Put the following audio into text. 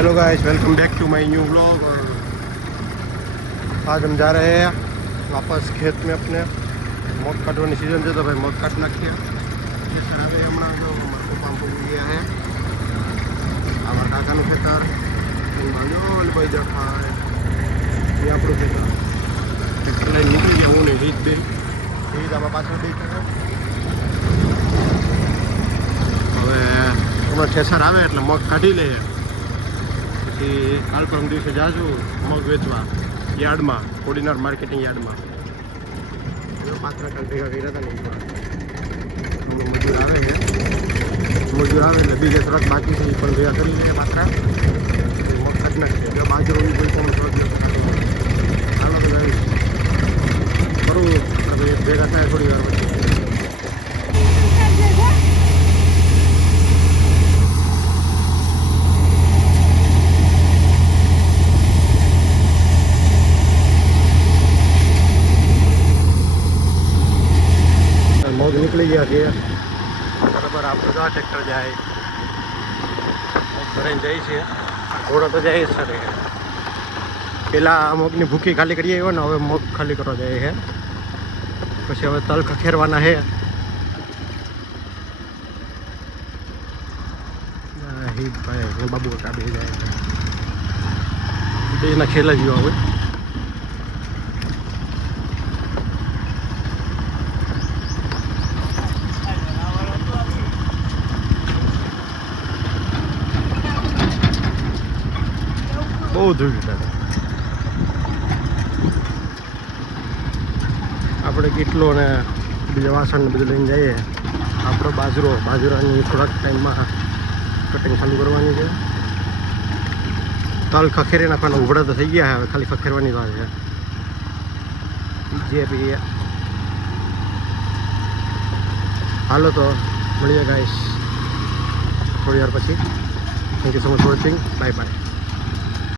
Hello guys, welcome back to my new vlog. और आज हम जा रहे हैं वापस खेत में अपने। मग काटवानी सीजन है तो भाई मग काट नाखिए। ये सर आवे हमણા जो पप्पा पहुंच गया है हमारा काकाનું ખેતર માંડોલ ભાઈ દેખાય એ આપણું ખેતર ટ્રેક્ટર લઈને નીકળી ગયા હું ને રીત બે રીત આમાં પાછળ બે હવે હમણાં ઠેસર આવે એટલે મગ કાઢી લઈએ પછી કાલ પરમ દિવસે જાશું મગ વેચવા યાર્ડમાં કોડીનાર માર્કેટિંગ યાર્ડમાં પાત્ર કાલ ભેગા કર્યા હતા ને મજૂર આવે છે મજૂર આવે એટલે બીજે થોડાક બાકી છે એ પણ ભેગા કરી લઈએ પાત્રા મગ કાઢી નાખીએ જો બાજરો કોઈ પણ હાલો તો જઈશ કરું ભેગા થાય થોડી વાર પછી मग निकली गया कि बराबर आप तो ट्रेक्टर जाए भराई जाए घोड़ा तो जाए सर पेला मगनी भूखी खाली करिए ने हवे मग खाली करवा जाए है પછી હવે તલ ખખેરવાના છે ભાઈ બાબુ કાઢી જાય બેના ખેલા જેવા હોય બહુ ધૂળ દાદા આપણે કેટલો ને બીજા વાસણ ને બધું લઈને જઈએ આપણો બાજરાની થોડાક ટાઈમમાં કટિંગ ચાલુ કરવાની છે તલ ખખેરી નાખવાના ઉભડા તો થઈ ગયા હવે ખાલી ખખેરવાની વાત છે જે બી હાલો તો મળીએ ગાઈસ થોડી વાર પછી thank you so much for watching bye bye